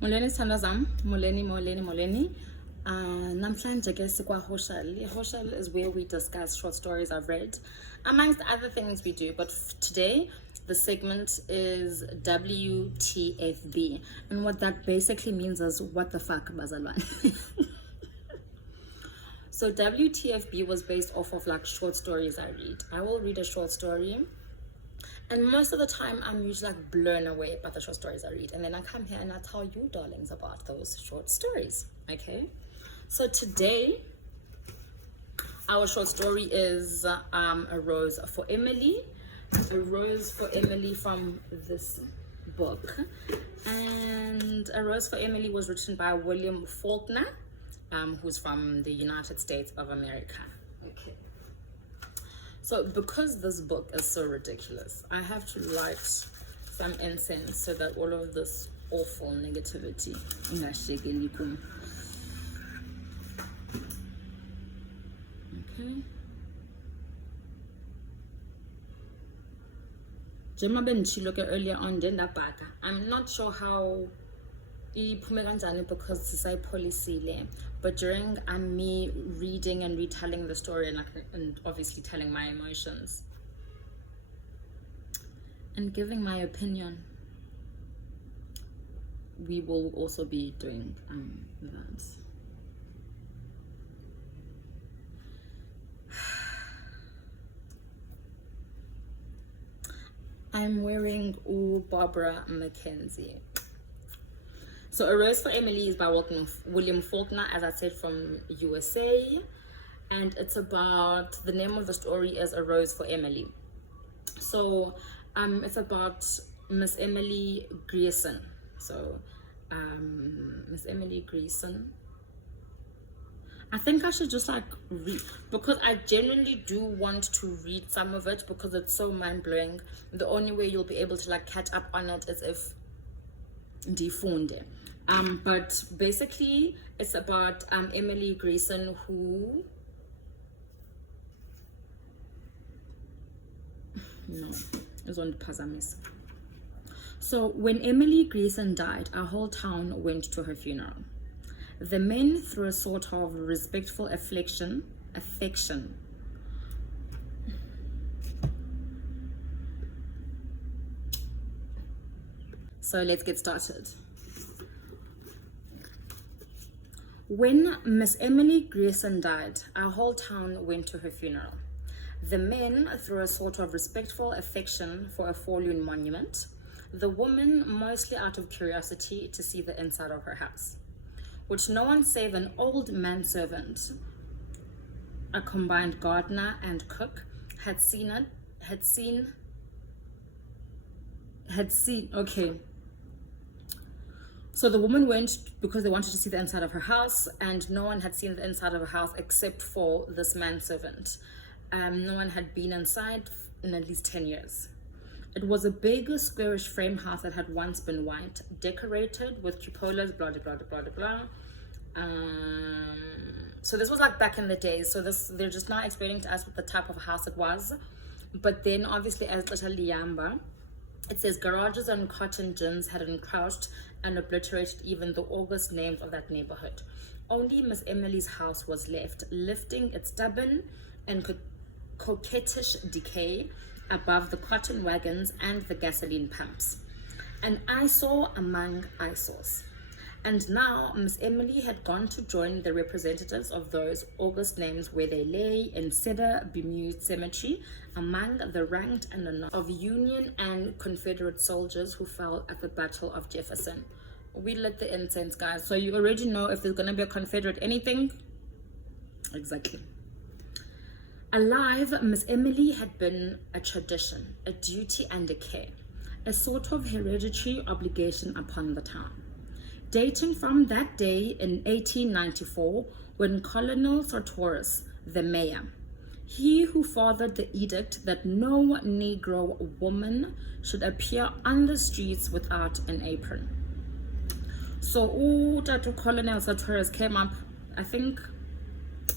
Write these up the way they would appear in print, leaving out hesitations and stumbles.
Molweni sithandwa zam, molweni. Namhlanje ke sikwa Hoshal. Hoshal is where we discuss short stories I've read, amongst other things we do. But today, the segment is WTFB, and what that basically means is what the fuck, Bazalwan. So WTFB was based off of like short stories I read. I will read a short story, and most of the time I'm usually like blown away by the short stories I read, and then I come here and I tell you darlings about those short stories. Okay, so today our short story is A Rose for Emily. A Rose for Emily from this book. And A Rose for Emily was written by William Faulkner, who's from the United States of America. Okay. So because this book is so ridiculous, I have to light some incense so that all of this awful negativity ingashekeli kum. Okay. Earlier on, I'm not sure how because policy, but during me reading and retelling the story and obviously telling my emotions and giving my opinion, we will also be doing that. I'm wearing Barbara Mackenzie. So A Rose for Emily is by William Faulkner, as I said, from USA. And it's about, the name of the story is A Rose for Emily. So it's about Miss Emily Grierson. So Miss Emily Grierson. I think I should just like read, because I genuinely do want to read some of it because it's so mind-blowing. The only way you'll be able to like catch up on it is if defunde. But basically it's about Emily Grierson, who is on the Pazamis. So when Emily Grierson died, our whole town went to her funeral. The men, through a sort of respectful affection. So let's get started. When Miss Emily Grierson died, our whole town went to her funeral. The men, through a sort of respectful affection for a fallen monument. The woman, mostly out of curiosity to see the inside of her house, which no one save an old manservant, a combined gardener and cook, had seen. Okay. So the woman went because they wanted to see the inside of her house, and no one had seen the inside of her house except for this manservant. No one had been inside in at least 10 years. It was a big, squarish frame house that had once been white, decorated with cupolas, blah, blah, blah, blah, blah, blah. So this was like back in the days. So they're just now explaining to us what the type of house it was. But then obviously as little Liamba, it says garages and cotton gins had encroached and obliterated even the august names of that neighborhood. Only Miss Emily's house was left, lifting its stubborn and coquettish decay above the cotton wagons and the gasoline pumps. An eyesore among eyesores. And now Miss Emily had gone to join the representatives of those august names where they lay in cedar-bemused cemetery among the ranked and the of Union and Confederate soldiers who fell at the Battle of Jefferson. We lit the incense, guys, so you already know if there's gonna be a Confederate anything. Exactly. Alive, Miss Emily had been a tradition, a duty and a care, a sort of hereditary obligation upon the town. Dating from that day in 1894, when Colonel Sartoris, the mayor, he who fathered the edict that no Negro woman should appear on the streets without an apron. So, Dr. Colonel Sartoris came up, I think,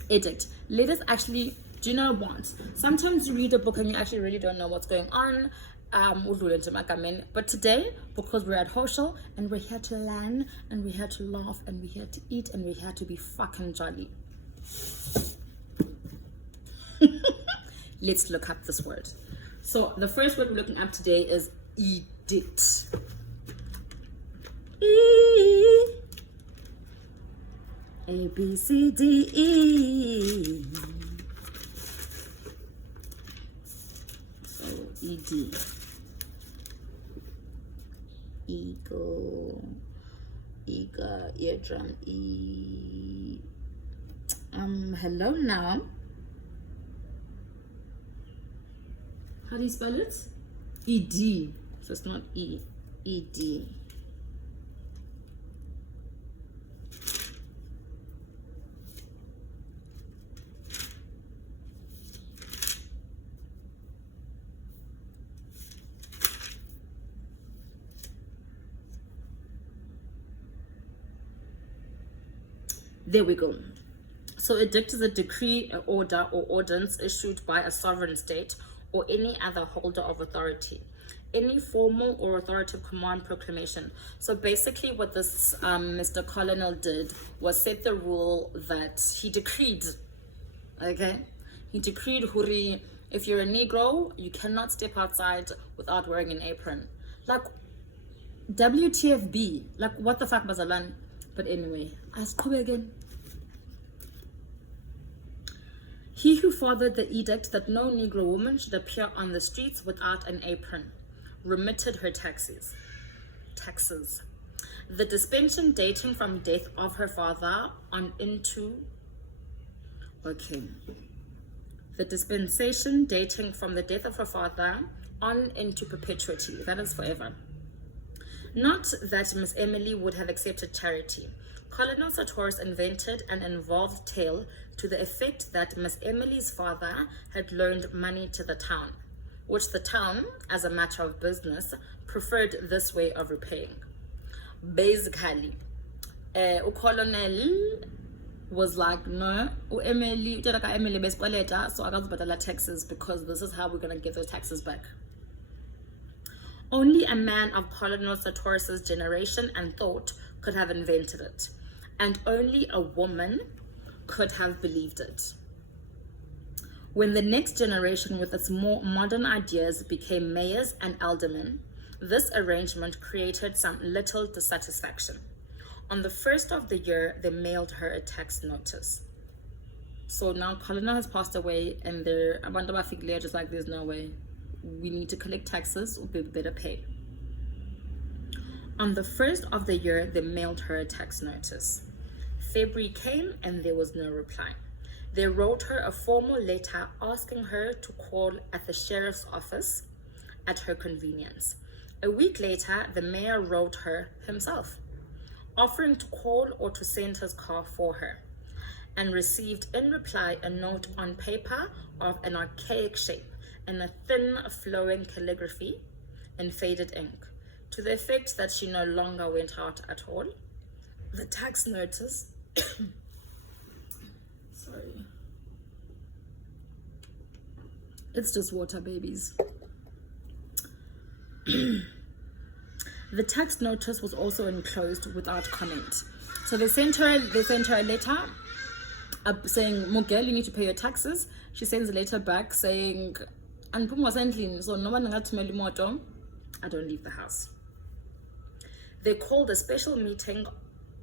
edict. Let us actually, do you know what? Sometimes you read a book and you actually really don't know what's going on. But today, because we're at Hoshel and we're here to learn and we're here to laugh and we're here to eat and we're here to be fucking jolly. Let's look up this word. So the first word we're looking up today is edict. A B C D E. So ED. Eagle, eardrum, hello now. How do you spell it? ED. So it's not E. ED. There we go. So edict is a decree, an order, or ordinance issued by a sovereign state or any other holder of authority. Any formal or authoritative command, proclamation. So basically what this Mr. Colonel did was set the rule that he decreed, okay? He decreed, Huri, if you're a Negro, you cannot step outside without wearing an apron. Like, WTFB, like what the fuck, Bazalan? But anyway, ask Kobe again. He who fathered the edict that no Negro woman should appear on the streets without an apron remitted her taxes. The dispensation dating from death of her father on into... Okay. The dispensation dating from the death of her father on into perpetuity. That is forever. Not that Miss Emily would have accepted charity. Colonel Sartoris invented an involved tale to the effect that Miss Emily's father had loaned money to the town, which the town, as a matter of business, preferred this way of repaying. Basically, Colonel was like, no, Emily besipaleta, so I got to pay taxes because this is how we're going to get those taxes back. Only a man of Colonel Sartoris's generation and thought could have invented it, and only a woman could have believed it. When the next generation with its more modern ideas became mayors and aldermen, this arrangement created some little dissatisfaction. On the first of the year, they mailed her a tax notice. So now Colonel has passed away and they're just like, there's no way. We need to collect taxes or be better pay. On the first of the year, they mailed her a tax notice. February came and there was no reply. They wrote her a formal letter asking her to call at the sheriff's office at her convenience. A week later, the mayor wrote her himself, offering to call or to send his car for her, and received in reply a note on paper of an archaic shape and a thin flowing calligraphy in faded ink, to the effect that she no longer went out at all. The tax notice sorry, it's just water, babies. The tax notice was also enclosed without comment. So they sent her a letter saying, Mugel, you need to pay your taxes. She sends a letter back saying, so no one I don't leave the house. They called a special meeting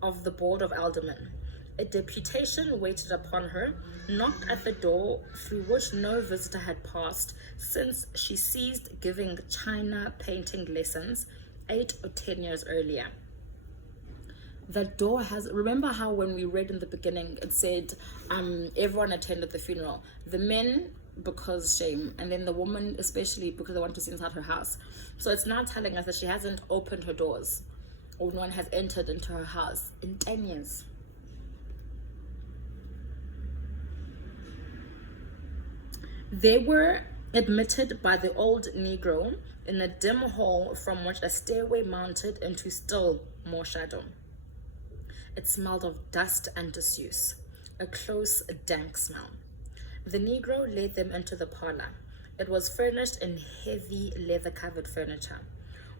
of the Board of Aldermen. A deputation waited upon her, knocked at the door through which no visitor had passed since she ceased giving China painting lessons 8 or 10 years earlier. The door has, remember how when we read in the beginning, it said everyone attended the funeral. The men, because shame, and then the woman especially because they want to see inside her house. So it's now telling us that she hasn't opened her doors, or no one has entered into her house in 10 years. They were admitted by the old Negro in a dim hall from which a stairway mounted into still more shadow. It smelled of dust and disuse, a close, dank smell. The Negro led them into the parlor, It was furnished in heavy leather-covered furniture.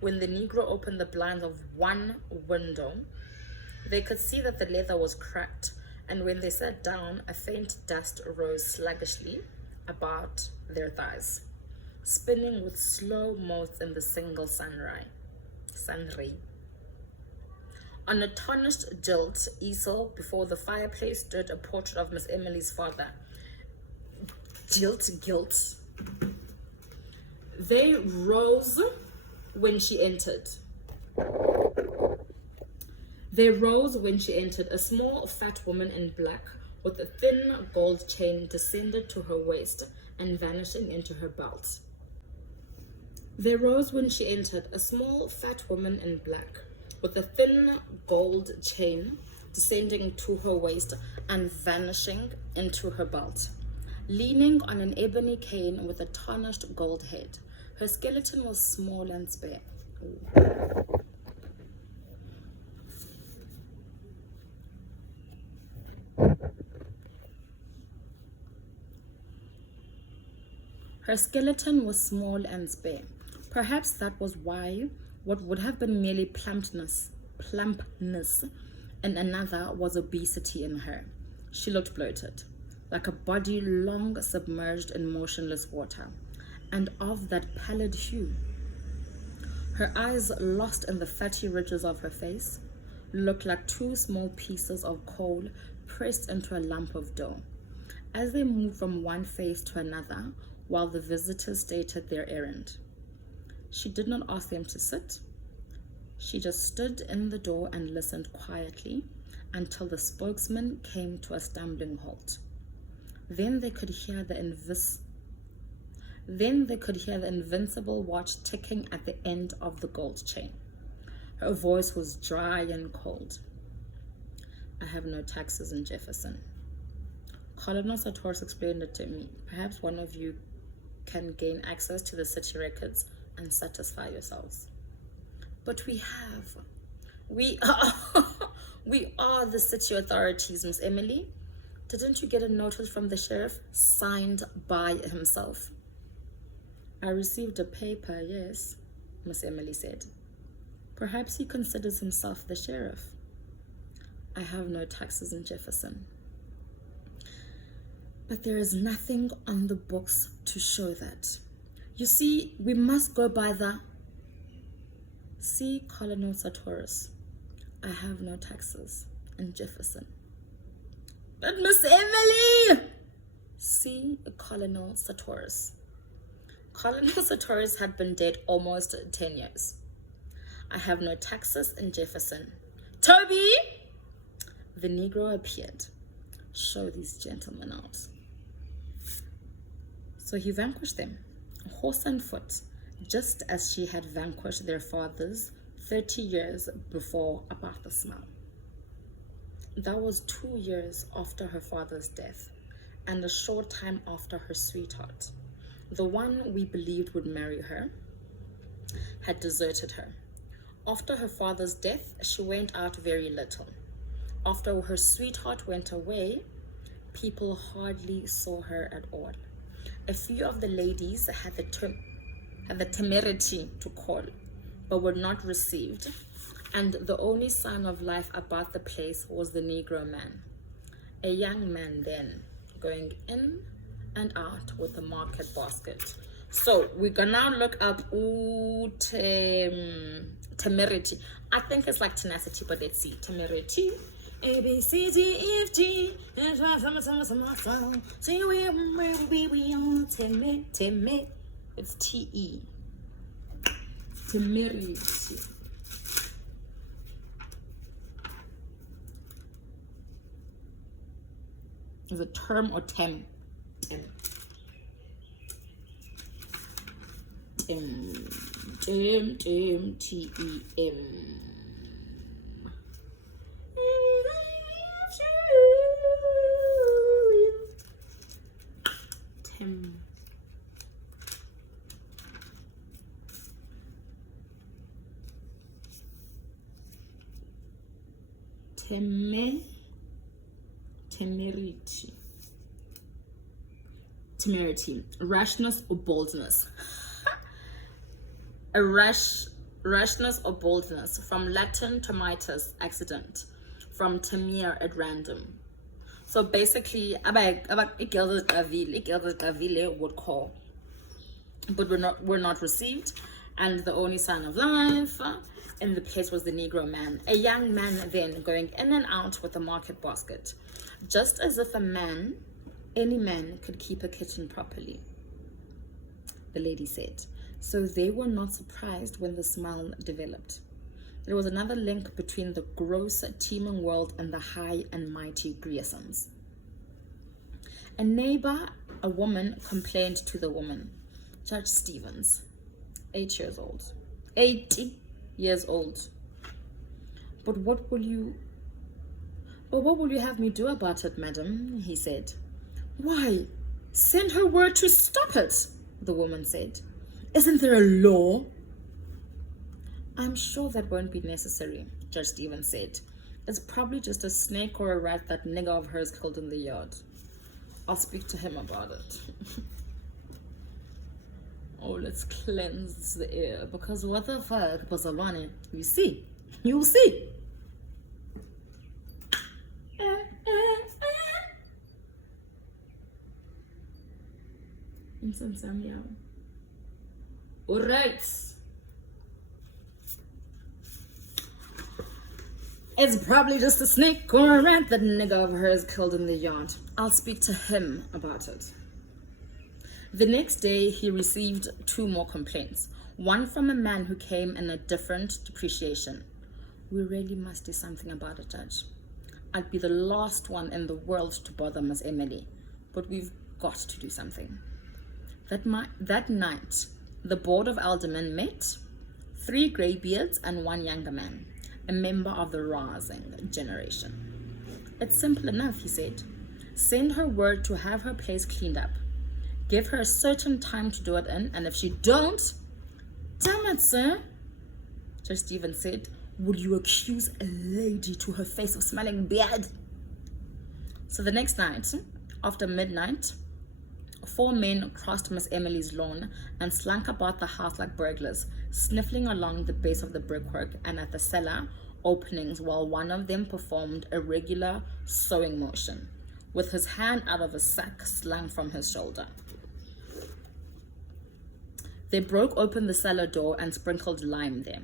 When the Negro opened the blinds of one window, they could see that the leather was cracked, and when they sat down, a faint dust rose sluggishly about their thighs, spinning with slow motes in the single sun ray. On a tarnished gilt easel before the fireplace stood a portrait of Miss Emily's father. Gilt. They rose when she entered. A small, fat woman in black with a thin gold chain descended to her waist and vanishing into her belt. They rose when she entered, a small, fat woman in black with a thin gold chain descending to her waist and vanishing into her belt. Leaning on an ebony cane with a tarnished gold head, her skeleton was small and spare. Her skeleton was small and spare. Perhaps that was why what would have been merely plumpness in another was obesity in her. She looked bloated, like a body long submerged in motionless water, and of that pallid hue. Her eyes, lost in the fatty ridges of her face, looked like two small pieces of coal pressed into a lump of dough. As they moved from one face to another while the visitors stated their errand, she did not ask them to sit. She just stood in the door and listened quietly until the spokesman came to a stumbling halt. Then they could hear the invincible watch ticking at the end of the gold chain. Her voice was dry and cold. I have no taxes in Jefferson. Colonel Sartoris explained it to me. Perhaps one of you can gain access to the city records and satisfy yourselves. But we are the city authorities, Miss Emily. Didn't you get a notice from the sheriff signed by himself? I received a paper, yes, Miss Emily said. Perhaps he considers himself the sheriff. I have no taxes in Jefferson. But there is nothing on the books to show that. You see, we must go by the... See, Colonel Sartoris, I have no taxes in Jefferson. But Miss Emily! See, Colonel Sartoris. Colonel Sartoris had been dead almost 10 years. I have no taxes in Jefferson. Toby! The Negro appeared. Show these gentlemen out. So he vanquished them, horse and foot, just as she had vanquished their fathers 30 years before about the smell. That was 2 years after her father's death, and a short time after her sweetheart, the one we believed would marry her, had deserted her. After her father's death, she went out very little. After her sweetheart went away, people hardly saw her at all. A few of the ladies had the temerity to call, but were not received, and the only sign of life about the place was the Negro man, a young man then, going in and out with a market basket. So we're gonna now look up temerity. I think it's like tenacity, but let's see. Temerity. A, B, C, D, E, F, G. Say we Temerity. It's T-E. Temerity. Is a term or tem? Tem, T-E-M. Tem. Temerity. temerity, rashness or boldness. Rashness or boldness, from Latin termitus, accident, from temere, at random. So basically, would call, but were not received, and the only sign of life in the place was the Negro man, a young man then going in and out with a market basket, just as if any man could keep a kitchen properly, the lady said. So they were not surprised when the smile developed. There was another link between the gross, teeming world and the high and mighty Griersons. A neighbor, a woman, complained to the woman, Judge Stevens, 8 years old. 80 years old. But what will you have me do about it, madam? He said. Why, send her word to stop it, the woman said. Isn't there a law? I'm sure that won't be necessary, Judge Stevens said. It's probably just a snake or a rat that nigger of hers killed in the yard. I'll speak to him about it. Oh, let's cleanse the air, because what the fuck, Pasavani? You see. All right. It's probably just a snake or a rat that nigger of hers killed in the yard. I'll speak to him about it. The next day, he received 2 more complaints. One from a man who came in a different depreciation. We really must do something about it, Judge. I'd be the last one in the world to bother Miss Emily, but we've got to do something. That night, the board of aldermen met, 3 greybeards and 1 younger man, a member of the rising generation. It's simple enough, he said. Send her word to have her place cleaned up. Give her a certain time to do it in, and if she don't, damn it, sir, Judge Stevens said, would you accuse a lady to her face of smelling bad? So the next night, after midnight, 4 men crossed Miss Emily's lawn and slunk about the house like burglars, sniffling along the base of the brickwork and at the cellar openings, while one of them performed a regular sewing motion, with his hand out of a sack slung from his shoulder. They broke open the cellar door and sprinkled lime there.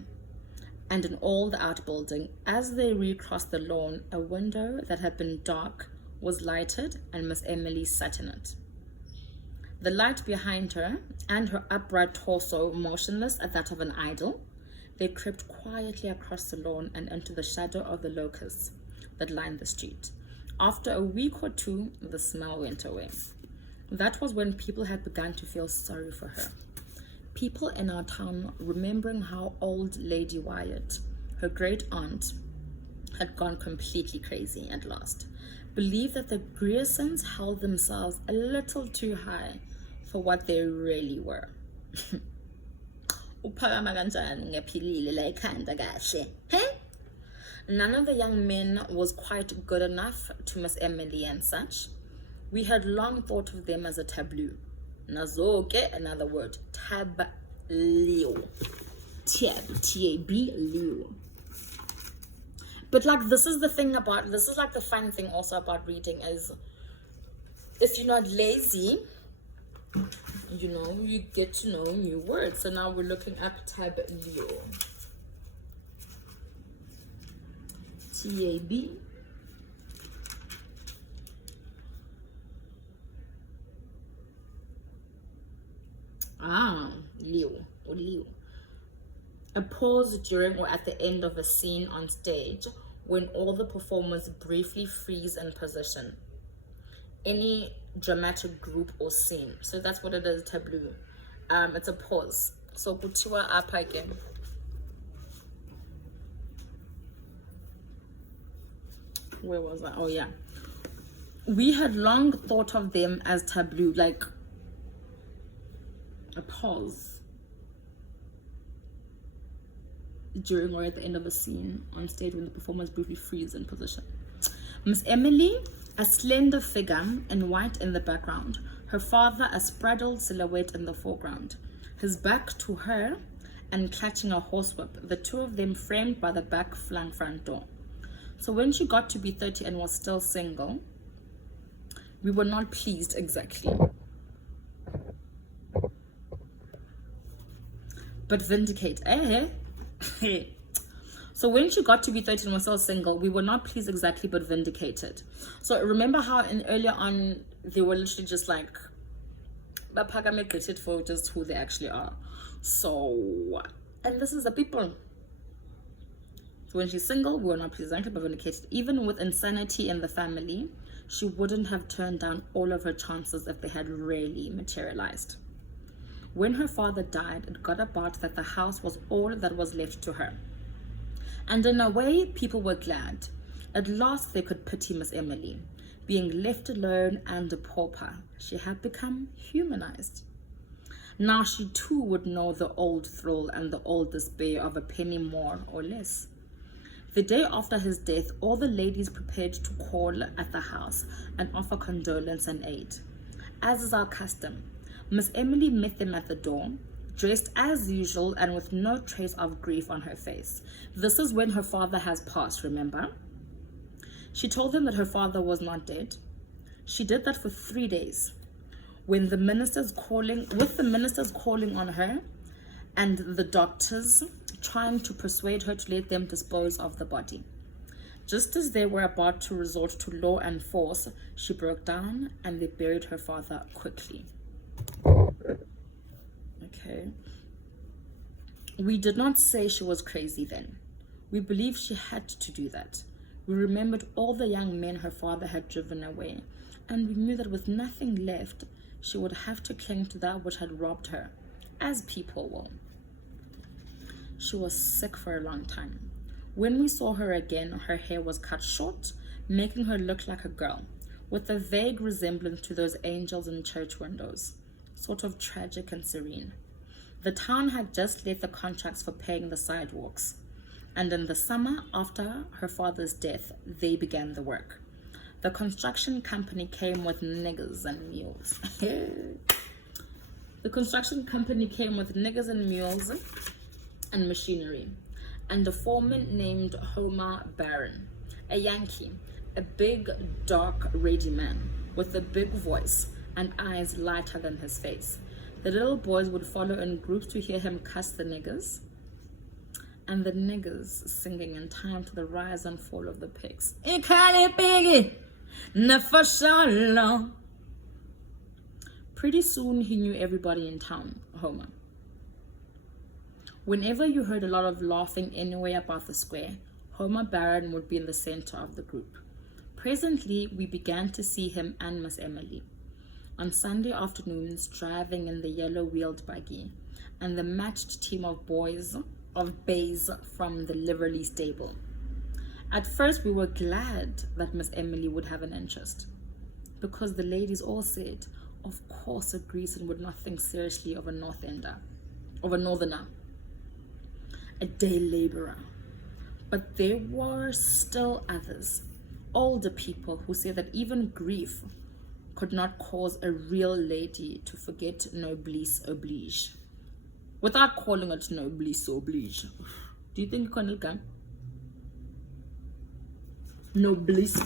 And in all the outbuilding, as they recrossed the lawn, a window that had been dark was lighted, and Miss Emily sat in it. The light behind her, and her upright torso motionless as that of an idol, they crept quietly across the lawn and into the shadow of the locusts that lined the street. After a week or 2, the smell went away. That was when people had begun to feel sorry for her. People in our town, remembering how old Lady Wyatt, her great aunt, had gone completely crazy at last, believed that the Griersons held themselves a little too high for what they really were. None of the young men was quite good enough to Miss Emily and such. We had long thought of them as a tableau. Nazoke, another word, tablio. T-A-B-Leo. But like, this is like the fun thing also about reading is, if you're not lazy, you get to know new words. So now we're looking up tablio. T-A-B. Leo or Leo. A pause during or at the end of a scene on stage when all the performers briefly freeze in position. Any dramatic group or scene. So that's what it is, tableau. It's a pause. So kutiwa apa again. Where was I? Oh yeah. We had long thought of them as tableau, like a pause during or at the end of a scene on stage when the performers briefly freeze in position. Miss Emily, a slender figure in white in the background, her father a spraddled silhouette in the foreground, his back to her and clutching a horsewhip, the two of them framed by the back flung front door. So when she got to be 30 and was still single, we were not pleased exactly, but vindicate. So when she got to be 30 and was still single, we were not pleased exactly, but vindicated. So remember how earlier on, they were literally just like, for just who they actually are. So, and this is the people. So when she's single, we were not pleased exactly, but vindicated. Even with insanity in the family, she wouldn't have turned down all of her chances if they had really materialized. When her father died, it got about that the house was all that was left to her. And in a way, people were glad. At last, they could pity Miss Emily. Being left alone and a pauper, she had become humanized. Now she too would know the old thrill and the old despair of a penny more or less. The day after his death, all the ladies prepared to call at the house and offer condolence and aid. As is our custom, Miss Emily met them at the door, dressed as usual and with no trace of grief on her face. This is when her father has passed, remember? She told them that her father was not dead. She did that for 3 days. With the ministers calling on her and the doctors trying to persuade her to let them dispose of the body. Just as they were about to resort to law and force, she broke down and they buried her father quickly. Okay. We did not say she was crazy then. We believed she had to do that. We remembered all the young men her father had driven away, and we knew that with nothing left, she would have to cling to that which had robbed her, as people will. She was sick for a long time. When we saw her again, her hair was cut short, making her look like a girl, with a vague resemblance to those angels in church windows, sort of tragic and serene. The town had just let the contracts for paying the sidewalks, and in the summer after her father's death, they began the work. The construction company came with niggers and mules. The construction company came with niggers and mules and machinery, and a foreman named Homer Barron, a Yankee, a big, dark, ready man with a big voice and eyes lighter than his face. The little boys would follow in groups to hear him cuss the niggers, and the niggers singing in time to the rise and fall of the pigs. Pretty soon he knew everybody in town, Homer. Whenever you heard a lot of laughing anywhere about the square, Homer Barron would be in the center of the group. Presently, we began to see him and Miss Emily on Sunday afternoons driving in the yellow-wheeled buggy and the matched team of bays from the livery stable. At first, we were glad that Miss Emily would have an interest, because the ladies all said, of course a Greason would not think seriously of a northerner, a day laborer. But there were still others, older people, who said that even grief could not cause a real lady to forget noblesse oblige, without calling it noblesse oblige. Do you think you can look at noblesse?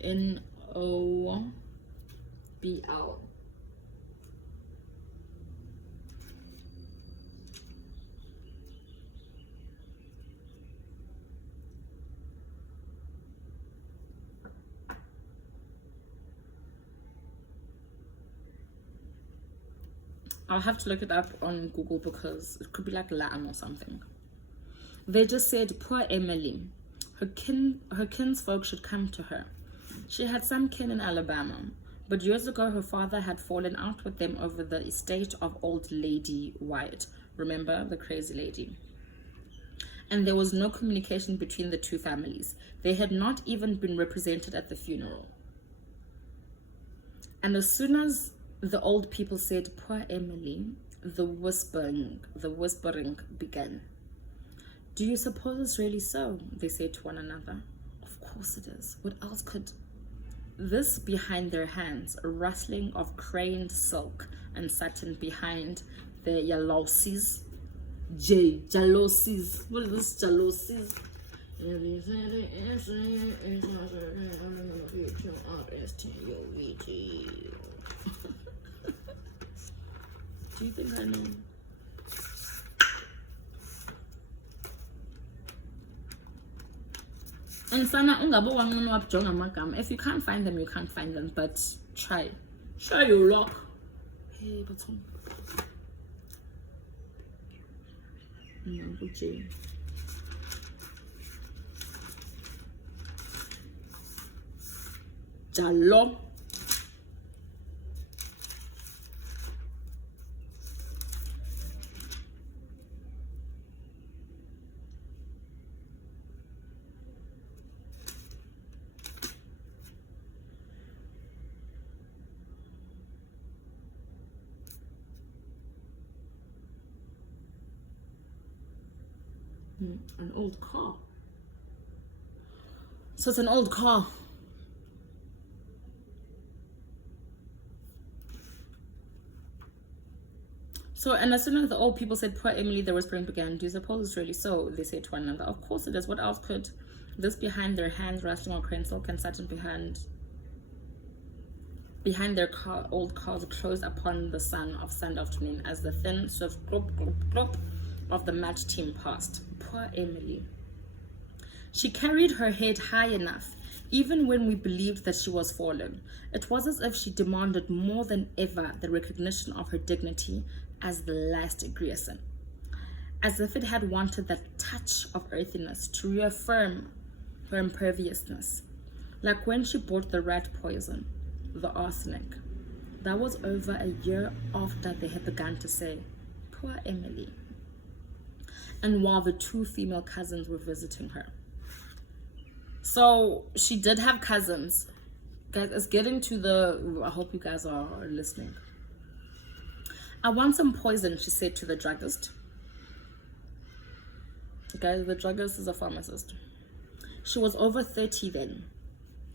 N-O-B-L. I'll have to look it up on Google because it could be like Latin or something. They just said, poor Emily. Her kinsfolk should come to her. She had some kin in Alabama, but years ago her father had fallen out with them over the estate of old Lady Wyatt. Remember, the crazy lady? And there was no communication between the two families. They had not even been represented at the funeral. And as soon as The old people said, "Poor Emily." The whispering began. "Do you suppose it's really so?" they said to one another. "Of course it is. What else could..." This behind their hands, a rustling of craned silk and satin behind their jalousies. Jalousies. What is this jalousies? Do you think I know? And sana ungabo wangun wabjonga amagama. If you can't find them, you can't find them. But try. Try your luck. Hey, but no, Jay. Jalo. An old car. So it's an old car. So, and as soon as the old people said, "Poor Emily," the whispering began. "Do you suppose it's really so?" they said to one another. "Of course it is. What else could..." This behind their hands, rustling on crane silk and satin behind their old cars closed upon the sun of Sunday afternoon as the thin, swift glop of the match team passed. Poor Emily. She carried her head high enough, even when we believed that she was fallen. It was as if she demanded more than ever the recognition of her dignity as the last Grierson, as if it had wanted that touch of earthiness to reaffirm her imperviousness, like when she bought the rat poison, the arsenic. That was over a year after they had begun to say, "Poor Emily," and while the two female cousins were visiting her. So she did have cousins. Guys, it's getting to the... I hope you guys are listening. "I want some poison," she said to the druggist. Guys, the druggist is a pharmacist. She was over 30 then.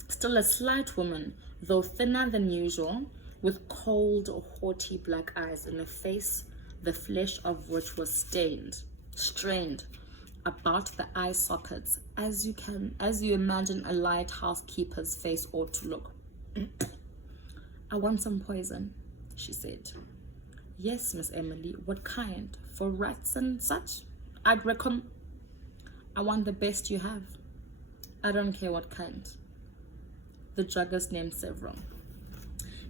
Still a slight woman, though thinner than usual, with cold, haughty black eyes and a face the flesh of which was strained about the eye sockets, as you imagine a lighthouse keeper's face ought to look. "I want some poison," she said. "Yes, Miss Emily. What kind? For rats and such? I'd reckon. I want the best you have." "I don't care what kind." The druggist named several.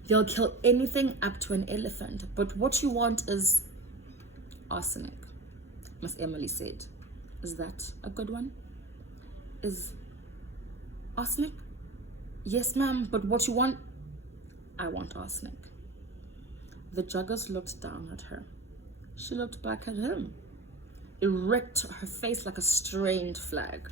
"They'll kill anything up to an elephant, but what you want is..." "Arsenic," Miss Emily said. "Is that a good one?" "Is arsenic?" "Yes, ma'am, but what you want..." "I want arsenic." The druggist looked down at her. She looked back at him, erect, her face like a strained flag.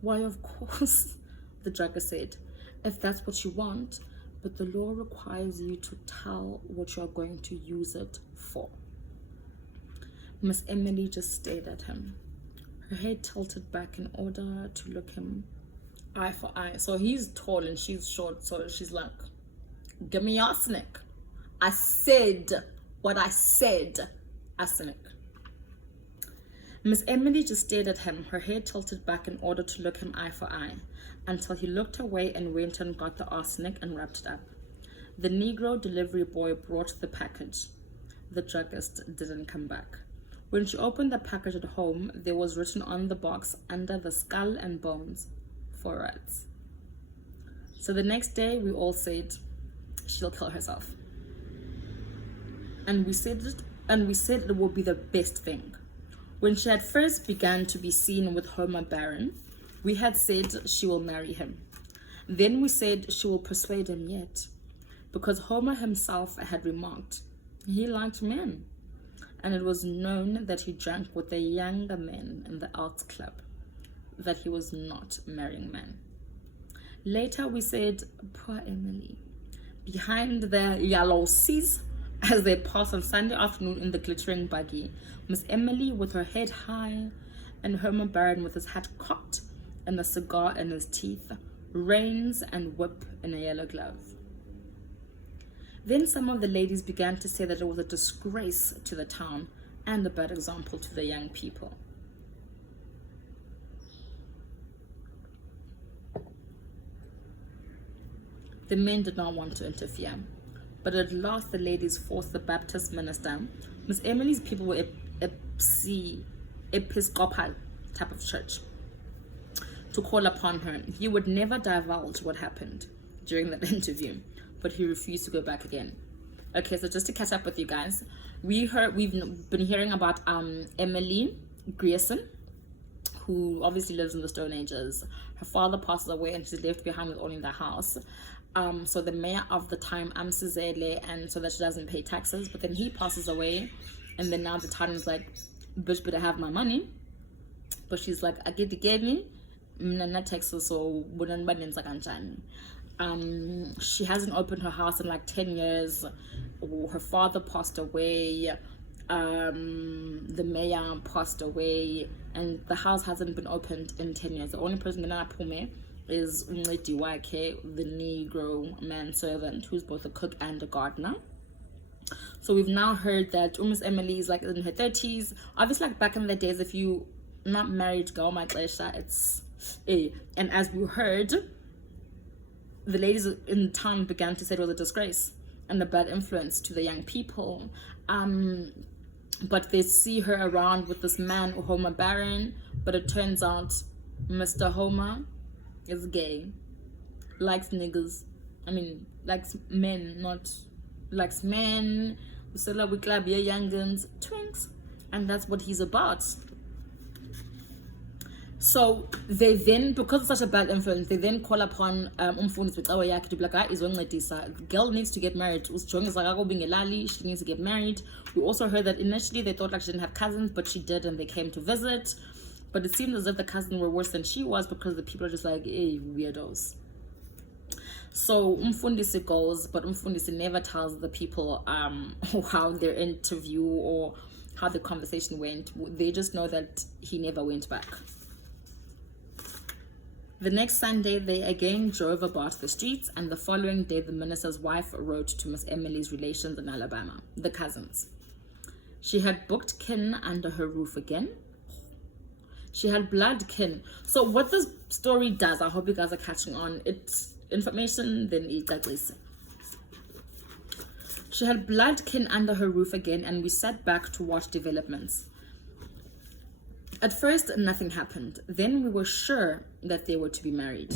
"Why, of course," the druggist said, "if that's what you want, but the law requires you to tell what you're going to use it for." Miss Emily just stared at him, her head tilted back in order to look him eye for eye. So he's tall and she's short, so she's like, "Give me arsenic. I said what I said. Arsenic." Miss Emily just stared at him, her head tilted back in order to look him eye for eye, until he looked away and went and got the arsenic and wrapped it up. The Negro delivery boy brought the package. The druggist didn't come back. When she opened the package at home, there was written on the box, under the skull and bones, "For rats." So the next day, we all said, "She'll kill herself." And we said it would be the best thing. When she had first begun to be seen with Homer Barron, we had said she will marry him. Then we said she will persuade him yet, because Homer himself had remarked he liked men, and it was known that he drank with the younger men in the Elks Club, that he was not marrying men. Later we said, "Poor Emily," Behind the yellow seas, as they pass on Sunday afternoon in the glittering buggy, Miss Emily with her head high and Herman Baron with his hat cocked and a cigar in his teeth, reins and whip in a yellow glove. Then some of the ladies began to say that it was a disgrace to the town and a bad example to the young people. The men did not want to interfere, but at last the ladies forced the Baptist minister. Miss Emily's people were Episcopal type of church, to call upon her. He would never divulge what happened during that interview, but he refused to go back again. Okay, so just to catch up with you guys, we've been hearing about Emily Grierson, who obviously lives in the Stone Ages. Her father passes away and she's left behind with only the house. So the mayor of the time, Amsizele, and so that she doesn't pay taxes, but then he passes away, and then now the town is like, bitch, better have my money. But she's like, I get the game, mna taxes, so she hasn't opened her house in like 10 years. Her father passed away, the mayor passed away, and the house hasn't been opened in 10 years. The only person is Umleti Wake, the Negro manservant, who's both a cook and a gardener. So we've now heard that Miss Emily is like in her 30s. Obviously, like back in the days, if you not married girl, my pleasure, it's a. And as we heard, the ladies in town began to say it was a disgrace and a bad influence to the young people. But they see her around with this man, Homer Baron, but it turns out Mr. Homer is gay, likes niggas. I mean, likes men, not likes men. We club your youngins, twinks, and that's what he's about. So they then, because it's such a bad influence, they then call upon Umfundisi yakhe to be like, the girl needs to get married. She needs to get married. We also heard that initially they thought like she didn't have cousins, but she did, and they came to visit. But it seemed as if the cousins were worse than she was, because the people are just like, hey, weirdos. So Umfundisi goes, but Umfundisi never tells the people how their interview or how the conversation went. They just know that he never went back. The next Sunday, they again drove about the streets, and the following day, the minister's wife wrote to Miss Emily's relations in Alabama, the cousins. She had booked kin under her roof again. She had blood kin. So what this story does, I hope you guys are catching on. It's information, then exactly. She had blood kin under her roof again, and we sat back to watch developments. At first, nothing happened. Then we were sure that they were to be married.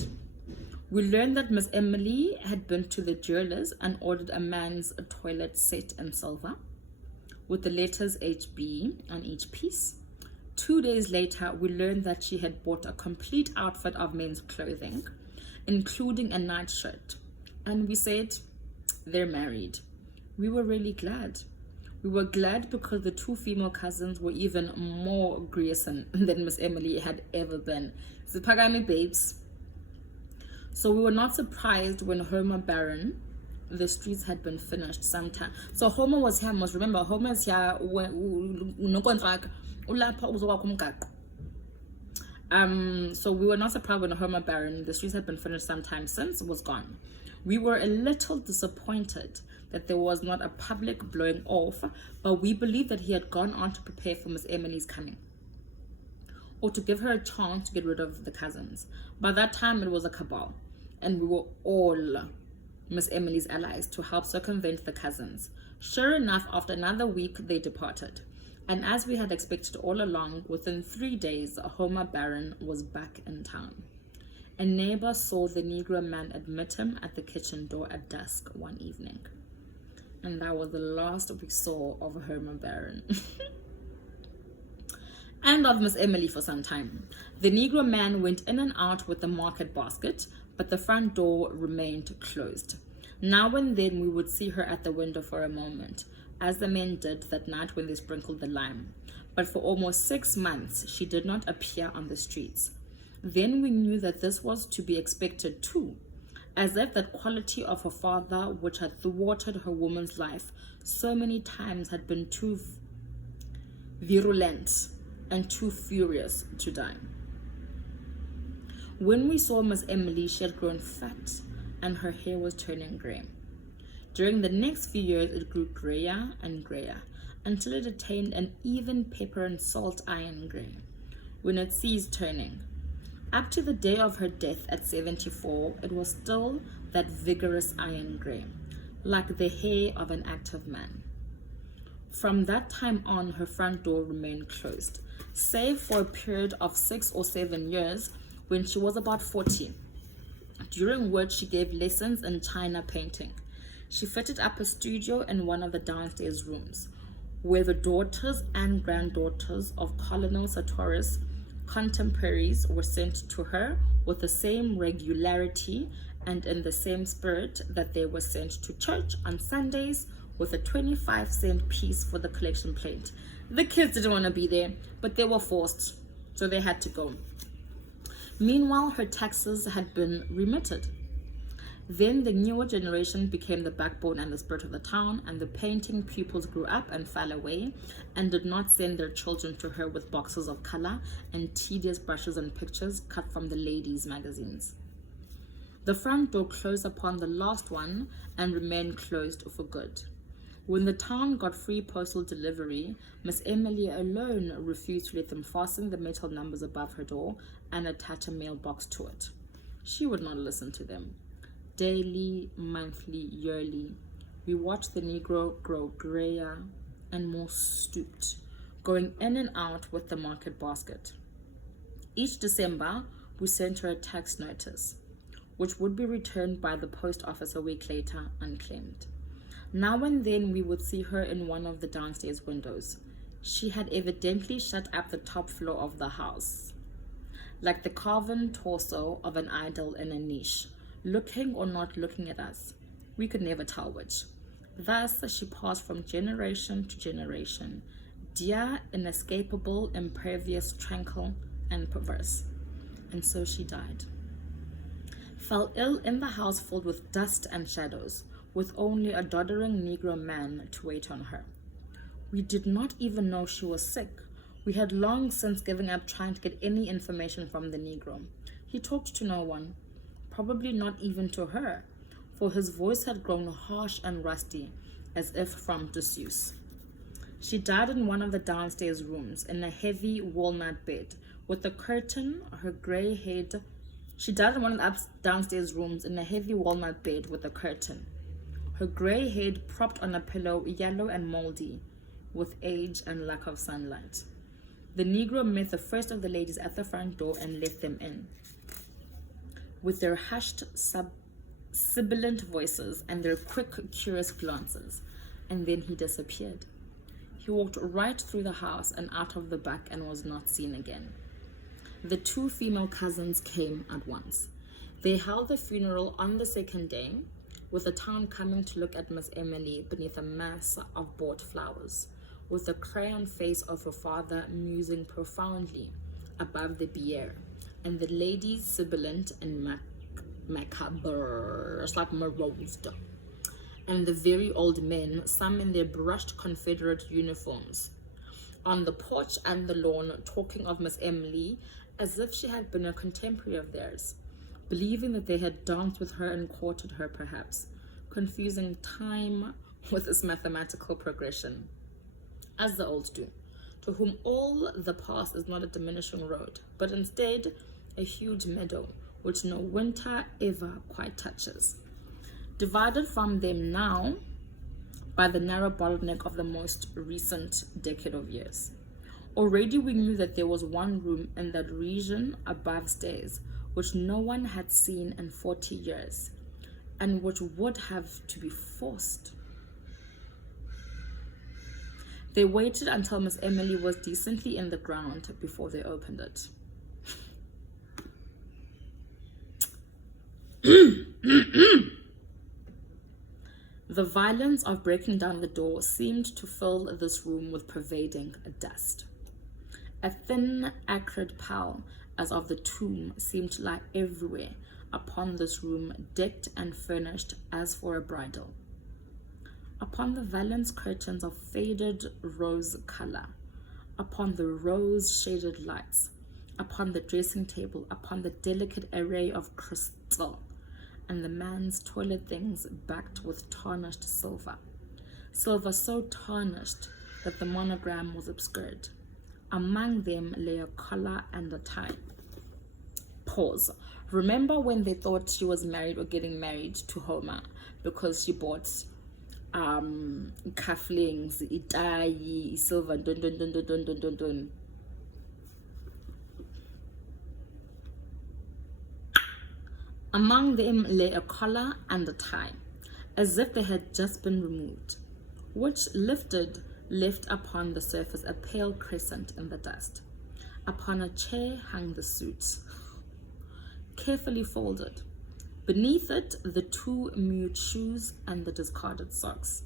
We learned that Miss Emily had been to the jewelers and ordered a man's toilet set in silver with the letters HB on each piece. 2 days later, we learned that she had bought a complete outfit of men's clothing, including a nightshirt. And we said, they're married. We were really glad. We were glad because the two female cousins were even more Grierson than Miss Emily had ever been. Zipagami babes. So we were not surprised when Homer Baron, the streets had been finished sometime. So Homer was here, must remember, Homer's here so we were not surprised when Homer Baron, the streets had been finished sometime since, was gone. We were a little disappointed that there was not a public blowing off, but we believed that he had gone on to prepare for Miss Emily's coming, or to give her a chance to get rid of the cousins. By that time, it was a cabal, and we were all Miss Emily's allies to help circumvent the cousins. Sure enough, after another week, they departed. And as we had expected all along, within 3 days, Homer Baron was back in town. A neighbor saw the Negro man admit him at the kitchen door at dusk one evening. And that was the last we saw of Homer Baron. And of Miss Emily for some time. The Negro man went in and out with the market basket, but the front door remained closed. Now and then we would see her at the window for a moment, as the men did that night when they sprinkled the lime. But for almost 6 months, she did not appear on the streets. Then we knew that this was to be expected too, as if that quality of her father, which had thwarted her woman's life so many times, had been too virulent and too furious to die. When we saw Miss Emily, she had grown fat and her hair was turning grey. During the next few years, it grew grayer and grayer until it attained an even pepper and salt iron grey, when it ceased turning. Up to the day of her death at 74, it was still that vigorous iron grey, like the hair of an active man. From that time on, her front door remained closed, save for a period of 6 or 7 years when she was about 40, during which she gave lessons in China painting. She fitted up a studio in one of the downstairs rooms, where the daughters and granddaughters of Colonel Sartorius, contemporaries, were sent to her with the same regularity and in the same spirit that they were sent to church on Sundays with a 25-cent piece for the collection plate. The kids didn't want to be there, but they were forced, so they had to go. Meanwhile, her taxes had been remitted. Then the newer generation became the backbone and the spirit of the town, and the painting pupils grew up and fell away and did not send their children to her with boxes of color and tedious brushes and pictures cut from the ladies' magazines. The front door closed upon the last one and remained closed for good. When the town got free postal delivery, Miss Emily alone refused to let them fasten the metal numbers above her door and attach a mailbox to it. She would not listen to them. Daily, monthly, yearly, we watched the Negro grow grayer and more stooped, going in and out with the market basket. Each December, we sent her a tax notice, which would be returned by the post office a week later unclaimed. Now and then we would see her in one of the downstairs windows. She had evidently shut up the top floor of the house, like the carven torso of an idol in a niche, looking or not looking at us. We could never tell which. Thus she passed from generation to generation, dear, inescapable, impervious, tranquil, and perverse. And so she died. Fell ill in the house filled with dust and shadows, with only a doddering Negro man to wait on her. We did not even know she was sick. We had long since given up trying to get any information from the Negro. He talked to no one, probably not even to her, for his voice had grown harsh and rusty, as if from disuse. She died in one of the downstairs rooms, in a heavy walnut bed, with a curtain, her grey head. She died in one of the downstairs rooms in a heavy walnut bed with a curtain, her grey head propped on a pillow, yellow and moldy, with age and lack of sunlight. The Negro met the first of the ladies at the front door and let them in, with their hushed, sibilant voices and their quick, curious glances, and then he disappeared. He walked right through the house and out of the back and was not seen again. The two female cousins came at once. They held the funeral on the second day, with the town coming to look at Miss Emily beneath a mass of bought flowers, with the crayon face of her father musing profoundly above the bier, and the ladies sibilant and macabre, like morose, and the very old men, some in their brushed Confederate uniforms, on the porch and the lawn, talking of Miss Emily as if she had been a contemporary of theirs, believing that they had danced with her and courted her perhaps, confusing time with its mathematical progression, as the old do, to whom all the past is not a diminishing road, but instead a huge meadow, which no winter ever quite touches, divided from them now by the narrow bottleneck of the most recent decade of years. Already we knew that there was one room in that region above stairs which no one had seen in 40 years, and which would have to be forced. They waited until Miss Emily was decently in the ground before they opened it. The violence of breaking down the door seemed to fill this room with pervading dust. A thin, acrid pall, as of the tomb, seemed to lie everywhere, upon this room, decked and furnished as for a bridal. Upon the valance curtains of faded rose color, upon the rose-shaded lights, upon the dressing table, upon the delicate array of crystal, and the man's toilet things backed with tarnished silver. Silver so tarnished that the monogram was obscured. Among them lay a collar and a tie. Pause. Remember when they thought she was married or getting married to Homer because she bought cufflinks, itai, silver, dun. Among them lay a collar and a tie, as if they had just been removed, which left upon the surface a pale crescent in the dust. Upon a chair hung the suit, carefully folded. Beneath it, the 2 mute shoes and the discarded socks.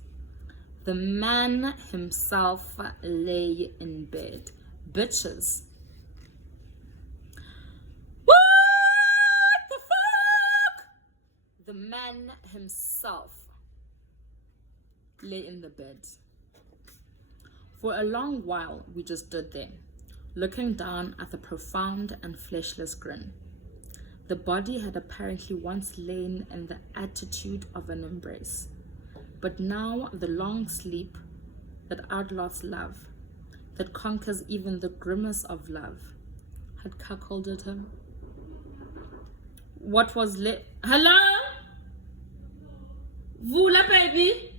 The man himself lay in bed. Bitches. What the fuck? The man himself lay in the bed. For a long while, we just stood there, looking down at the profound and fleshless grin. The body had apparently once lain in the attitude of an embrace, but now the long sleep that outlasts love, that conquers even the grimace of love, had cuckolded him. What was Hello? Vula, baby?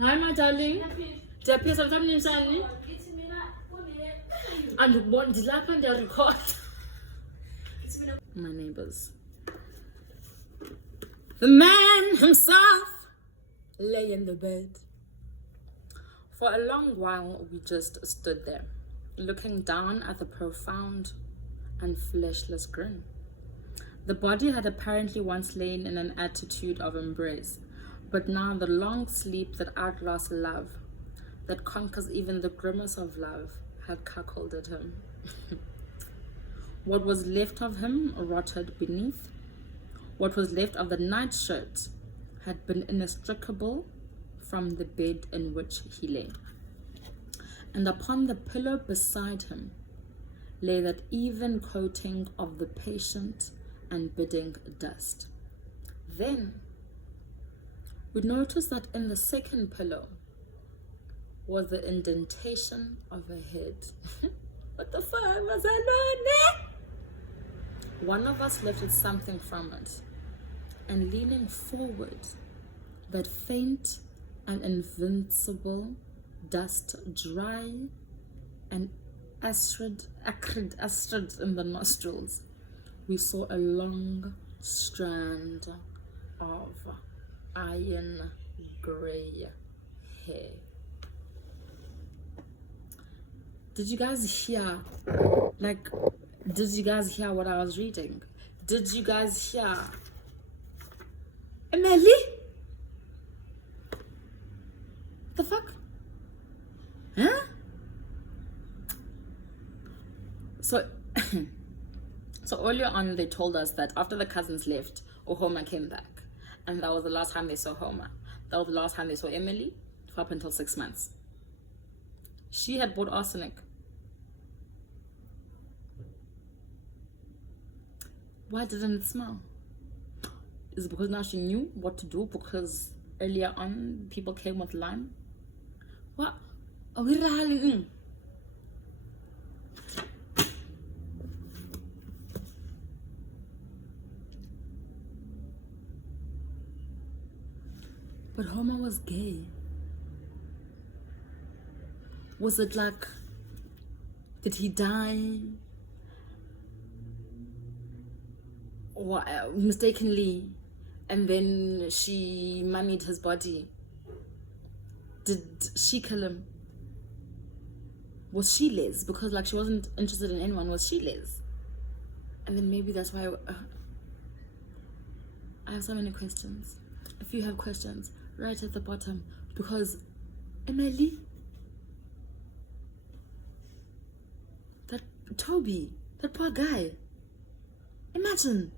Hi, my darling. Japia, sometimes and one dilap and record. My neighbors. The man himself lay in the bed. For a long while, we just stood there, looking down at the profound and fleshless grin. The body had apparently once lain in an attitude of embrace, but now the long sleep that outlasts love, that conquers even the grimace of love, had cuckolded him. What was left of him rotted beneath. What was left of the nightshirt had been inextricable from the bed in which he lay. And upon the pillow beside him lay that even coating of the patient and bidding dust. Then we noticed that in the second pillow was the indentation of a head. What the fuck was that? One of us lifted something from it, and leaning forward, that faint and invincible dust, dry and acrid in the nostrils, we saw a long strand of iron gray hair. Did you guys hear? Did you guys hear what I was reading? Did you guys hear? Emily? The fuck? Huh? So earlier on, they told us that after the cousins left, Homer came back. And that was the last time they saw Homer. That was the last time they saw Emily for up until 6 months. She had bought arsenic. Why didn't it smell? Is it because now she knew what to do because earlier on people came with lime? What? Are we rallying? But Homer was gay. Was it like, did he die? Or mistakenly, and then she mummied his body? Did she kill him? Was she Les? Because like she wasn't interested in anyone. Was she Les? And then maybe that's why I have so many questions. If you have questions, write at the bottom. Because Emily, Toby, that poor guy. Imagine.